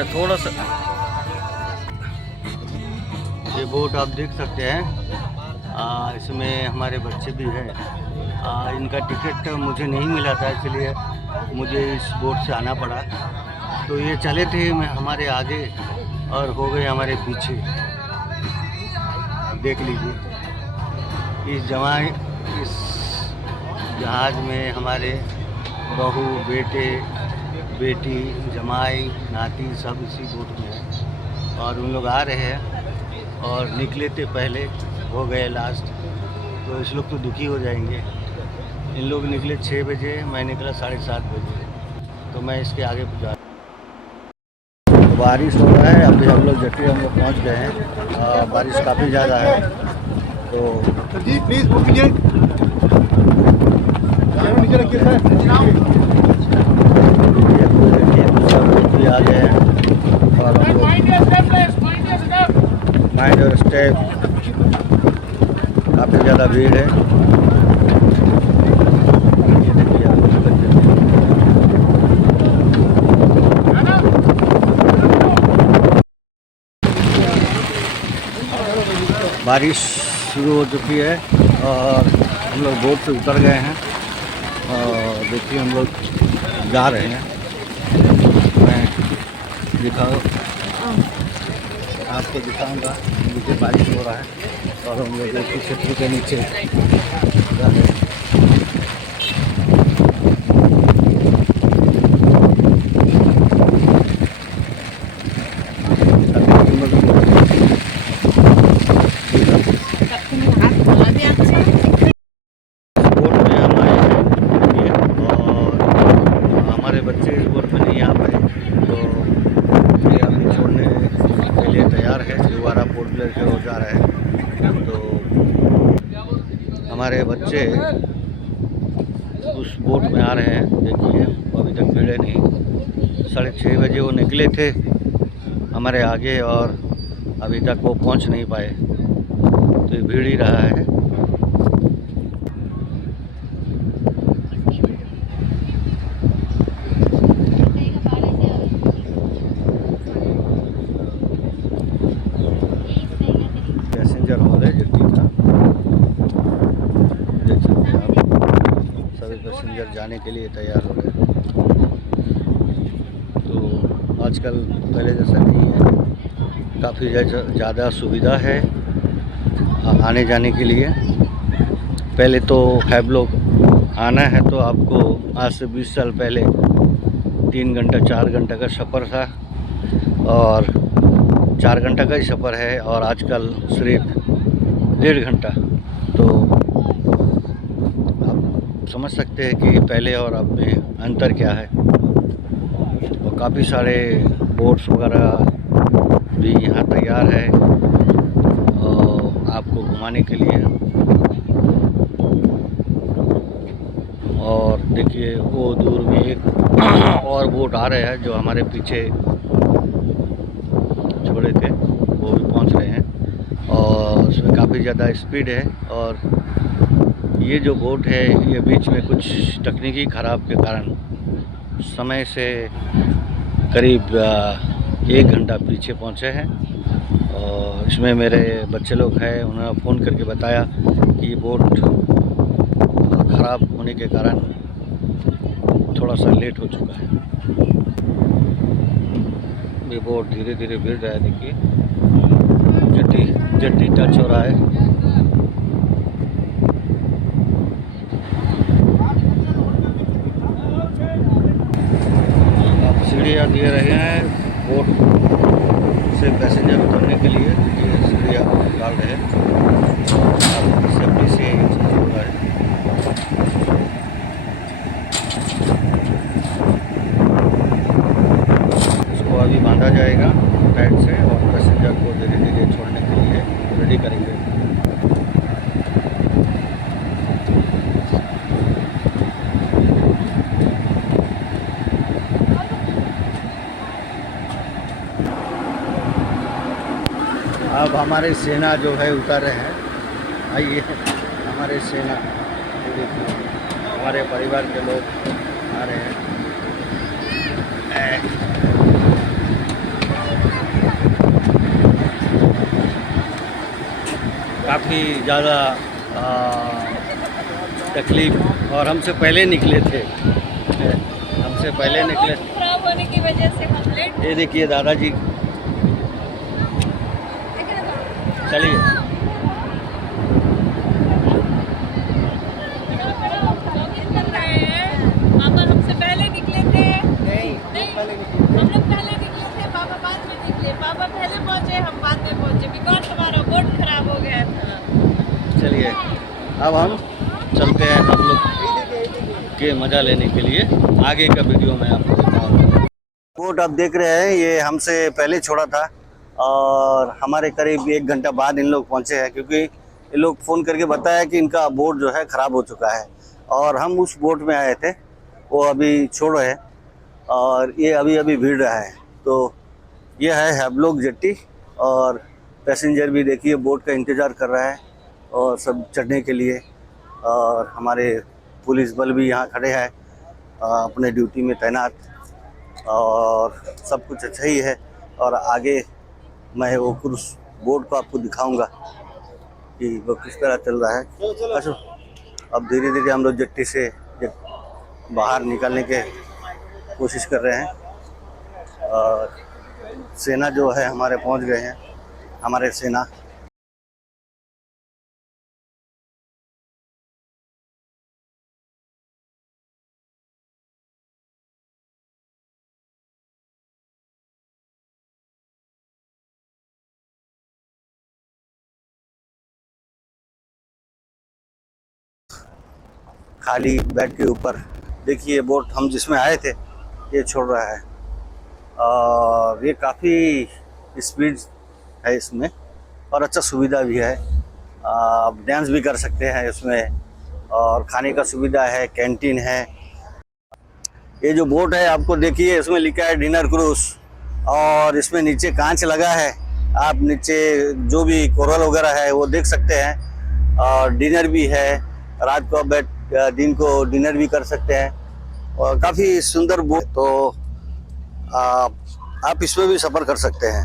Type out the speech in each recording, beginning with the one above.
है थोड़ा सा। ये बोट आप देख सकते हैं, इसमें हमारे बच्चे भी हैं। इनका टिकट मुझे नहीं मिला था, इसलिए मुझे इस बोट से आना पड़ा। तो ये चले थे मैं हमारे आगे और हो गए हमारे पीछे। देख लीजिए इस जहाज़ में हमारे बहू, बेटे, बेटी, जमाई, नाती सब इसी बोट में है। और उन लोग आ रहे हैं और निकले थे पहले, हो गए लास्ट। तो इस लोग तो दुखी हो जाएंगे। इन लोग निकले 6 बजे, मैं निकला 7:30 बजे। तो मैं इसके आगे जा। बारिश हो रहा है, अभी हम लोग जटी हम लोग पहुँच गए हैं। बारिश काफ़ी ज़्यादा है। तो जी प्लीज़ बुक कीजिए। नीचे रखिए सर। भी आ गए हैं और हम लोग माइंड और स्टेप, काफ़ी ज़्यादा भीड़ है। ये देखिए बारिश शुरू हो चुकी है और हम लोग बोट से उतर गए हैं। और देखिए हम लोग जा रहे हैं। मैं आपको दिखाऊंगा। नीचे बारिश हो रहा है और हम लोग एक छतरी के नीचे जा रहे हैं। बच्चे इस बोट में नहीं आ पाए, तो ये अभी छोड़ने के लिए तैयार है। दोबारा पोर्ट ब्लेयर की ओर जा रहे हैं। तो हमारे बच्चे उस बोट में आ रहे हैं। देखिए अभी तक भिड़े नहीं। 6:30 बजे वो निकले थे हमारे आगे और अभी तक वो पहुंच नहीं पाए। तो ये भीड़ ही रहा है। पैसेंजर हॉल है जट्टी का, देख सकते हैं आप। सभी पैसेंजर जाने के लिए तैयार हो रहे हैं। तो आजकल पहले जैसा नहीं है, काफ़ी ज़्यादा सुविधा है आने जाने के लिए। पहले तो कैब लोग आना है तो आपको आज से 20 साल पहले 3 घंटा 4 घंटा का सफ़र था और 4 घंटा का ही सफ़र है, और आजकल सिर्फ 1.5 घंटा। तो आप समझ सकते हैं कि पहले और अब में अंतर क्या है। और काफ़ी सारे बोट्स वगैरह भी यहाँ तैयार है और आपको घुमाने के लिए। और देखिए वो दूर में एक और बोट आ रहे हैं जो हमारे पीछे छोड़े थे, वो भी पहुंच रहे हैं और उसमें काफ़ी ज़्यादा स्पीड है। और ये जो बोट है ये बीच में कुछ तकनीकी ख़राब के कारण समय से करीब 1 घंटा पीछे पहुंचे हैं। और इसमें मेरे बच्चे लोग हैं, उन्होंने फ़ोन करके बताया कि ये बोट ख़राब होने के कारण थोड़ा सा लेट हो चुका है। ये बोट धीरे धीरे भिड़ रहा है। देखिए जट्टी टच हो रहा है। आप सीढ़ियाँ दे रहे हैं बोट से पैसेंजर उतरने के लिए। देखिए सीढ़ियाँ डाल रहे हैं। सेफ्टी से ये चीज़ हो रहा है। इसको अभी बांधा जाएगा टाइट से और पैसेंजर को धीरे धीरे छोड़ने के लिए रेडी करेंगे। अब हमारे सेना जो है उतर रहे हैं। आइए हमारे सेना, हमारे परिवार के लोग आ रहे हैं। काफ़ी ज़्यादा तकलीफ़, और हमसे पहले निकले थे, हमसे पहले निकले। खराब होने की वजह से हम लेट। ये देखिए दादाजी, चलिए पापा हमसे पहले निकले थे। नहीं, हम लोग पहले निकले थे, पापा बाद में निकले। पापा पहले पहुंचे, हम बाद में पहुंचे, बिकॉज हमारा बोट खराब हो गया था। चलिए अब हम चलते हैं हम लोग के मज़ा लेने के लिए। आगे का वीडियो मैं आपको दिखाऊंगा। बोट आप देख रहे हैं, ये हमसे पहले छोड़ा था और हमारे करीब 1 घंटा बाद इन लोग पहुंचे हैं, क्योंकि ये लोग फ़ोन करके बताया कि इनका बोट जो है ख़राब हो चुका है। और हम उस बोट में आए थे, वो अभी छोड़ रहे हैं और ये अभी अभी भीड़ रहा है। तो ये है हैवलॉक जेट्टी, और पैसेंजर भी देखिए बोट का इंतज़ार कर रहा है और सब चढ़ने के लिए। और हमारे पुलिस बल भी यहाँ खड़े हैं अपने ड्यूटी में तैनात, और सब कुछ अच्छा ही है। और आगे मैं वो क्रूज़ बोट को आपको दिखाऊंगा कि वो किस तरह चल रहा है। अच्छा, अब धीरे धीरे हम लोग जेट्टी से बाहर निकलने के कोशिश कर रहे हैं। और सेना जो है हमारे पहुंच गए हैं, हमारे सेना। खाली बेड के ऊपर देखिए बोट हम जिसमें आए थे ये छोड़ रहा है, और ये काफ़ी स्पीड है इसमें और अच्छा सुविधा भी है। आप डांस भी कर सकते हैं इसमें, और खाने का सुविधा है, कैंटीन है। ये जो बोट है आपको देखिए इसमें लिखा है डिनर क्रूज, और इसमें नीचे कांच लगा है, आप नीचे जो भी कोरल वगैरह है वो देख सकते हैं। और डिनर भी है, रात को बैठ दिन को डिनर भी कर सकते हैं, और काफ़ी सुंदर बोट। तो आप इसमें भी सफ़र कर सकते हैं,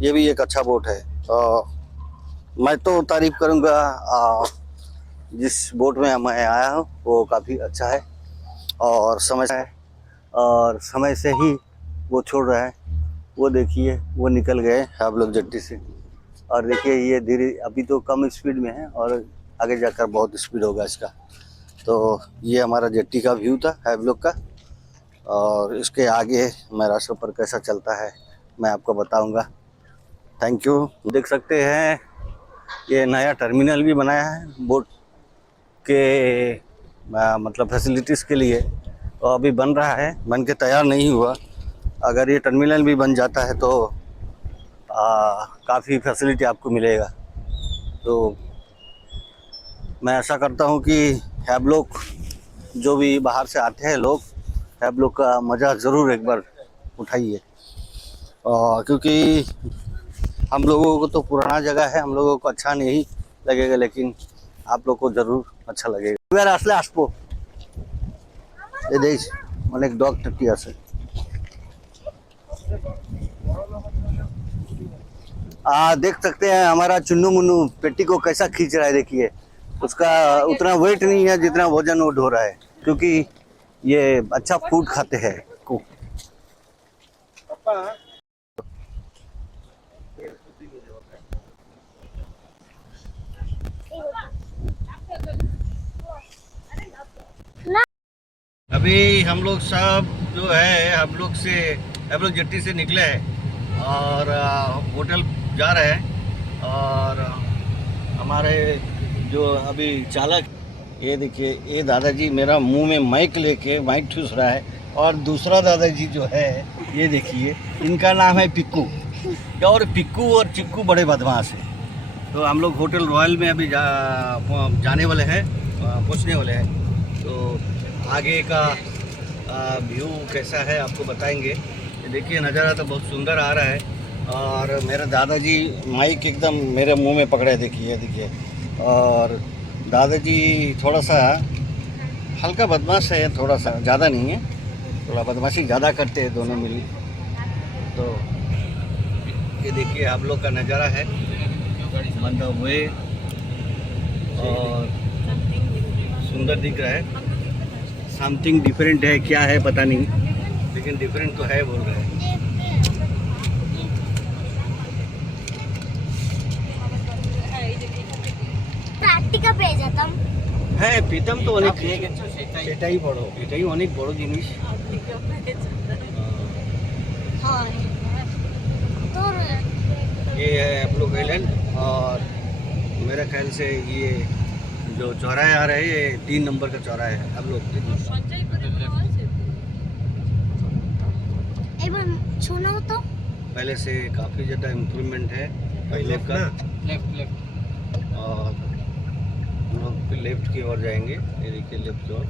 ये भी एक अच्छा बोट है। मैं तो तारीफ़ करूँगा जिस बोट में मैं आया हूँ, वो काफ़ी अच्छा है और समय से ही वो छोड़ रहा है। वो देखिए वो निकल गए हैवलॉक जेट्टी से, और देखिए ये धीरे अभी तो कम स्पीड में है और आगे जाकर बहुत स्पीड होगा इसका। तो ये हमारा जेट्टी का व्यू था हैवलॉक का, और इसके आगे मेरा सफ़र कैसा चलता है मैं आपको बताऊंगा। Thank you. देख सकते हैं ये नया टर्मिनल भी बनाया है बोट के मतलब फैसिलिटीज़ के लिए, तो अभी बन रहा है, बन के तैयार नहीं हुआ। अगर ये टर्मिनल भी बन जाता है तो काफ़ी फैसिलिटी आपको मिलेगा। तो मैं आशा करता हूँ कि हैवलॉक जो भी बाहर से आते हैं लोग, हैवलॉक का मज़ा ज़रूर एक बार उठाइए, क्योंकि हम लोगों को तो पुराना जगह है, हम लोगों को अच्छा नहीं लगेगा, लेकिन आप लोग को ज़रूर अच्छा लगेगा। এবার আসলে আসবো এই দেখ অনেক ডগ টকি আছে। देख सकते हैं हमारा चुन्नू मुन्नू पेटी को कैसा खींच रहा है। देखिए उसका उतना वेट नहीं है जितना वजन वो ढो रहा है, क्योंकि ये अच्छा फूड खाते हैं। अभी हम लोग सब जो है हैवलॉक जेट्टी से निकले हैं और होटल जा रहे हैं। और हमारे जो अभी चालक, ये देखिए ये दादाजी मेरा मुंह में माइक लेके माइक ठूस रहा है, और दूसरा दादाजी जो है ये देखिए इनका नाम है पिक्कू। और पिक्कू और चिक्कू बड़े बदमाश हैं। तो हम लोग होटल रॉयल में अभी जाने वाले हैं, पहुंचने वाले हैं। तो आगे का व्यू कैसा है आपको बताएंगे। ये देखिए नज़ारा तो बहुत सुंदर आ रहा है, और मेरे दादाजी माइक एकदम मेरे मुंह में पकड़े, देखिए देखिए। और दादाजी थोड़ा सा हल्का बदमाश है, थोड़ा सा, ज़्यादा नहीं है, थोड़ा बदमाशी ज़्यादा करते हैं दोनों मिली। तो ये देखिए आप लोग का नज़ारा है ऑन द वे और सुंदर दिख रहा है। समथिंग डिफरेंट है, क्या है पता नहीं, लेकिन डिफरेंट तो है बोल रहे हैं। প্রাকটিকা পেয়ে যেতাম। হ্যাঁ প্রীতম তো অনেক সেটাই বড়, এটাই অনেক বড় জিনিস। হয় তোর ये है आप लोग आइलैंड, और मेरा ख्याल से ये जो चौराहे आ रहे हैं ये 3 नंबर का चौराहा है। आप लोग এবার শোনাও তো। पहले से काफ़ी ज़्यादा इम्प्रूवमेंट है पहले का। लेफ्ट और हम लोग फिर लेफ्ट की ओर जाएंगे। ये देखिए लेफ्ट की ओर।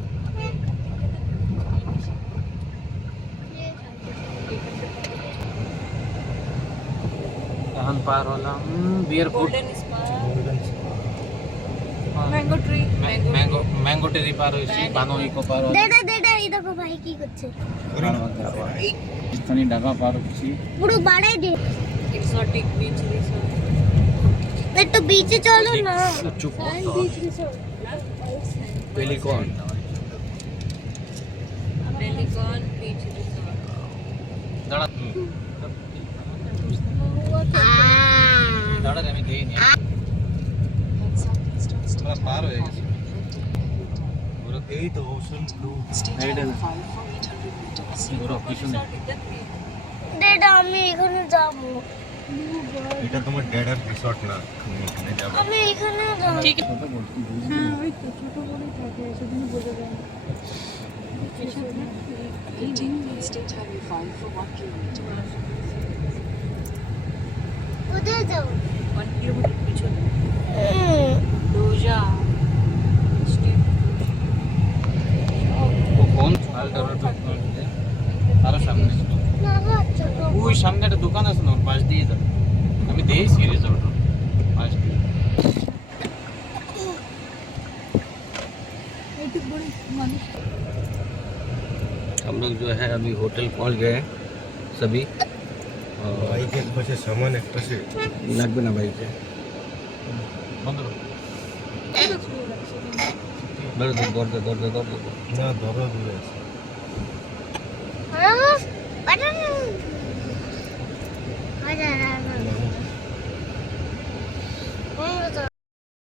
এখন পার হলাম বিয়ার ফুড मैंगो ट्री ম্যাঙ্গো টেরি পার হয়েছি বানো ইকো পার হলাম দেদা দেদা এই দেখো ভাই কি করছে, রাজস্থানী ঢাকা পার হচ্ছি পুরো বাড়াই দে। एक्सोटिक बीच रिसोर्ट একটু বিচে চলো না। চুপ বিচ রিসোর্ট पेलिकॉन पेलिकॉन बीच रिसोर्ट দাঁড়া দাঁড়া আমি দেইনি আমরা পার হয়ে গেছি এই তো ওশন ব্লু। পুরো পিছনে দেদা আমি এখানে যাবো, এটা তোমার ড্যাডার রিসর্ট না, তুমি এখানে যাবে। আমি এখানে যাবো। ठीक है কোথায় যাবো? 1 किलोमीटर पीछे হুম, डोजा ও কোন আরো সামনে না না, ছোট। ওই সামনে একটা দোকান আছে না ওর পাশ দিয়ে যাবে আমি দিয়েছি রিসোর্ট পাশ দিয়ে हम लोग जो है अभी होटल पहुंच गए हैं सभी। और বাইকের পাশে সামান একটা সে লাগবে না বাইকে, বন্ধ করো দরজা না ধরো দূরে আছে। হ্যাঁ, বানানো। আরে আরে আরে। আমরা তো